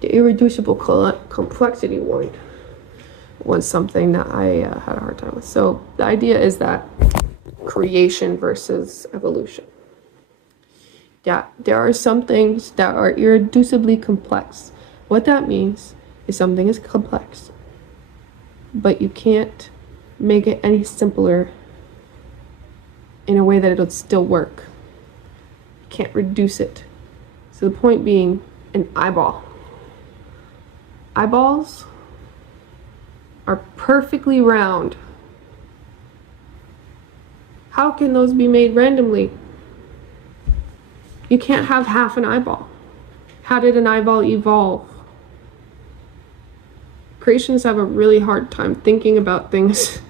The irreducible complexity one was something that I had a hard time with. So the idea is that creation versus evolution. Yeah, there are some things that are irreducibly complex. What that means is something is complex, but you can't make it any simpler in a way that it'll still work. You can't reduce it. So the point being, an eyeball. Eyeballs are perfectly round. How can those be made randomly? You can't have half an eyeball. How did an eyeball evolve? Creationists have a really hard time thinking about things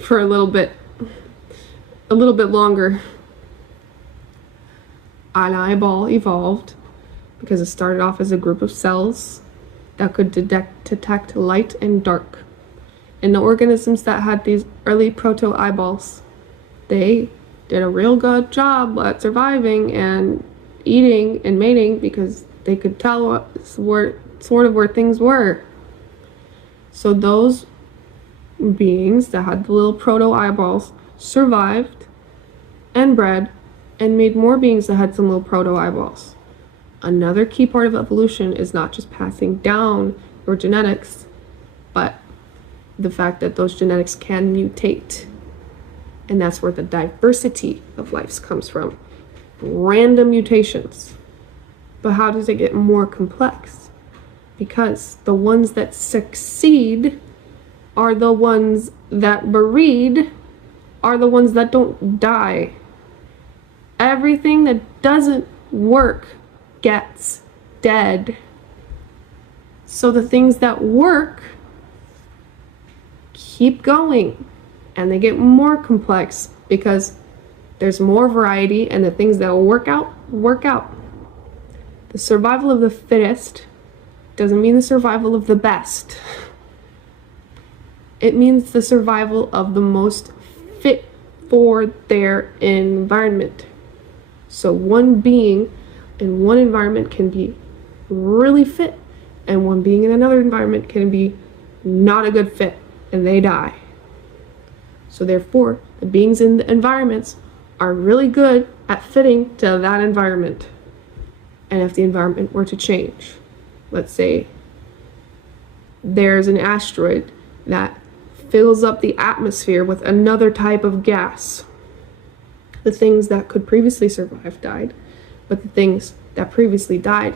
for a little bit longer. An eyeball evolved because it started off as a group of cells that could detect light and dark. And the organisms that had these early proto-eyeballs, they did a real good job at surviving and eating and mating because they could tell sort of where things were. So those beings that had the little proto-eyeballs survived and bred and made more beings that had some little proto-eyeballs. Another key part of evolution is not just passing down your genetics, but the fact that those genetics can mutate. And that's where the diversity of lives comes from. Random mutations. But how does it get more complex? Because the ones that succeed are the ones that breed, are the ones that don't die. Everything that doesn't work gets dead. So the things that work keep going, and they get more complex because there's more variety, and the things that will work out, work out. The survival of the fittest doesn't mean the survival of the best. It means the survival of the most fit for their environment. So one being in one environment can be really fit, and one being in another environment can be not a good fit, and they die. So therefore, the beings in the environments are really good at fitting to that environment. And if the environment were to change, let's say there's an asteroid that fills up the atmosphere with another type of gas. The things that could previously survive died, but the things that previously died